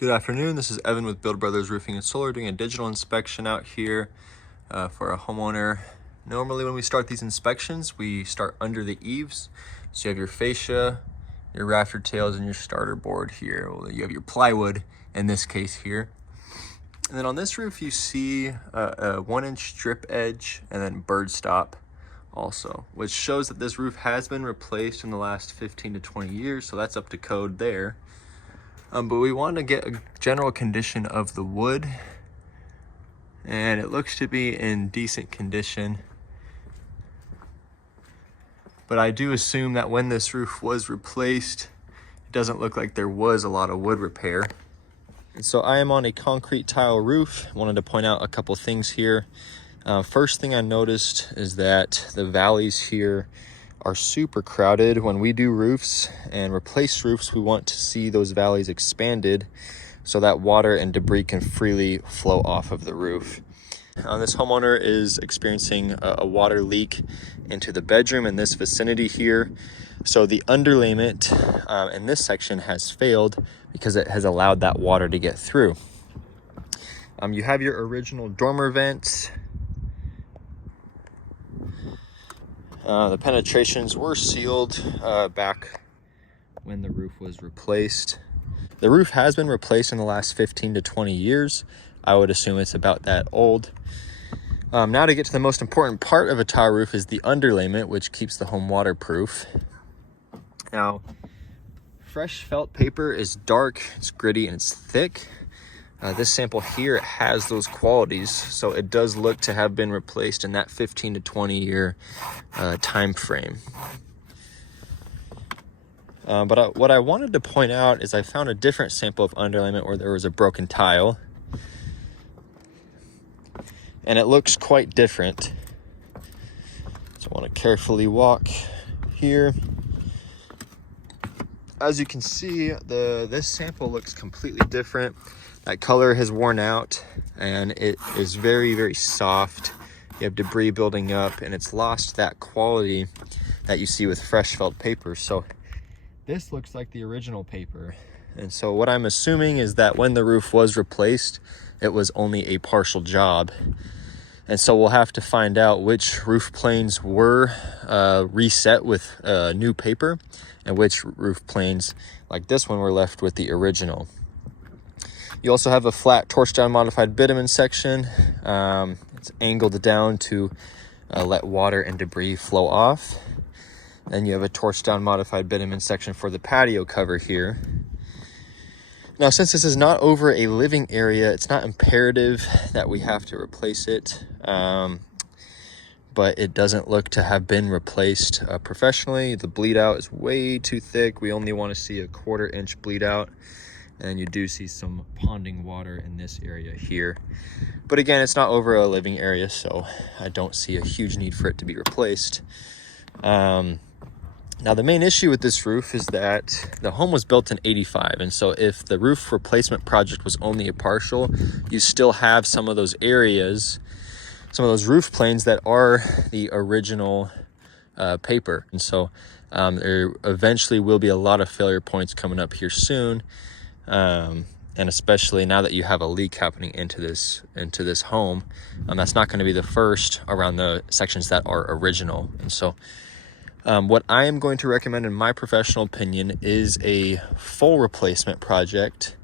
Good afternoon, this is Evan with Build Brothers Roofing and Solar doing a digital inspection out here for a homeowner. Normally when we start these inspections, we start under the eaves. So you have your fascia, your rafter tails, and your starter board here. Well, you have your plywood in this case here. And then on this roof you see a 1-inch strip edge and then bird stop also, which shows that this roof has been replaced in the last 15 to 20 years, so that's up to code there. But we want to get a general condition of the wood, and it looks to be in decent condition. But I do assume that when this roof was replaced, it doesn't look like there was a lot of wood repair. And so I am on a concrete tile roof. I wanted to point out a couple things here. First thing I noticed is that the valleys here are super crowded. When we do roofs and replace roofs, we want to see those valleys expanded so that water and debris can freely flow off of the roof. This homeowner is experiencing a water leak into the bedroom in this vicinity here. So the underlayment in this section has failed because it has allowed that water to get through. You have your original dormer vents. The penetrations were sealed back when the roof was replaced. The roof has been replaced in the last 15 to 20 years. I would assume it's about that old. Now to get to the most important part of a tile roof is the underlayment, which keeps the home waterproof. Now, fresh felt paper is dark, it's gritty, and it's thick. This sample here has those qualities, so it does look to have been replaced in that 15 to 20 year time frame. But what I wanted to point out is I found a different sample of underlayment where there was a broken tile, and it looks quite different. So I want to carefully walk here. As you can see, this sample looks completely different. That color has worn out and it is very, very soft. You have debris building up and it's lost that quality that you see with fresh felt paper. So this looks like the original paper. And so what I'm assuming is that when the roof was replaced, it was only a partial job. And so we'll have to find out which roof planes were reset with new paper and which roof planes like this one were left with the original. You also have a flat torch down modified bitumen section. It's angled down to let water and debris flow off. Then you have a torch down modified bitumen section for the patio cover here. Now, since this is not over a living area, it's not imperative that we have to replace it. But it doesn't look to have been replaced professionally. The bleed out is way too thick. We only want to see a 1/4 inch bleed out. And you do see some ponding water in this area here. But again, it's not over a living area, so I don't see a huge need for it to be replaced. Now, the main issue with this roof is that the home was built in '85. And so if the roof replacement project was only a partial, you still have some of those areas, some of those roof planes that are the original paper. And so there eventually will be a lot of failure points coming up here soon. And especially now that you have a leak happening into this home, that's not going to be the first around the sections that are original. And so what I am going to recommend, in my professional opinion, is a full replacement project.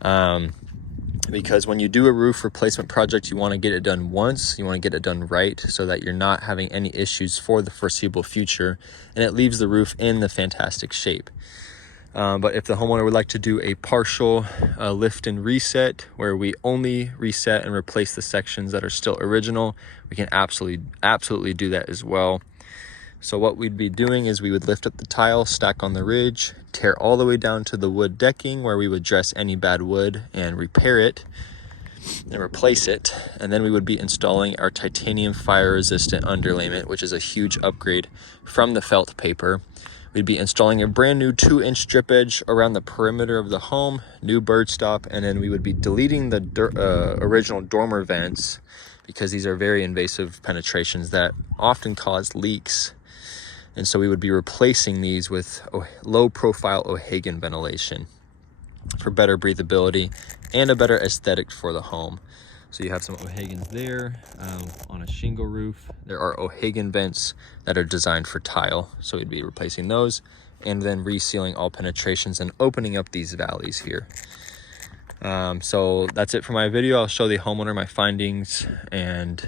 Because when you do a roof replacement project, you want to get it done once, you want to get it done right so that you're not having any issues for the foreseeable future, and it leaves the roof in the fantastic shape. But if the homeowner would like to do a partial lift and reset, where we only reset and replace the sections that are still original, we can absolutely do that as well. So what we'd be doing is we would lift up the tile, stack on the ridge, tear all the way down to the wood decking where we would dress any bad wood and repair it and replace it. And then we would be installing our titanium fire resistant underlayment, which is a huge upgrade from the felt paper. We'd be installing a brand new 2-inch strip edge around the perimeter of the home, new bird stop, and then we would be deleting the original dormer vents because these are very invasive penetrations that often cause leaks. And so we would be replacing these with low profile O'Hagan ventilation. for better breathability and a better aesthetic for the home. So you have some O'Hagan's there on a shingle roof. There are O'Hagan vents that are designed for tile, so we'd be replacing those and then resealing all penetrations and opening up these valleys here. So that's it for my video. I'll show the homeowner my findings and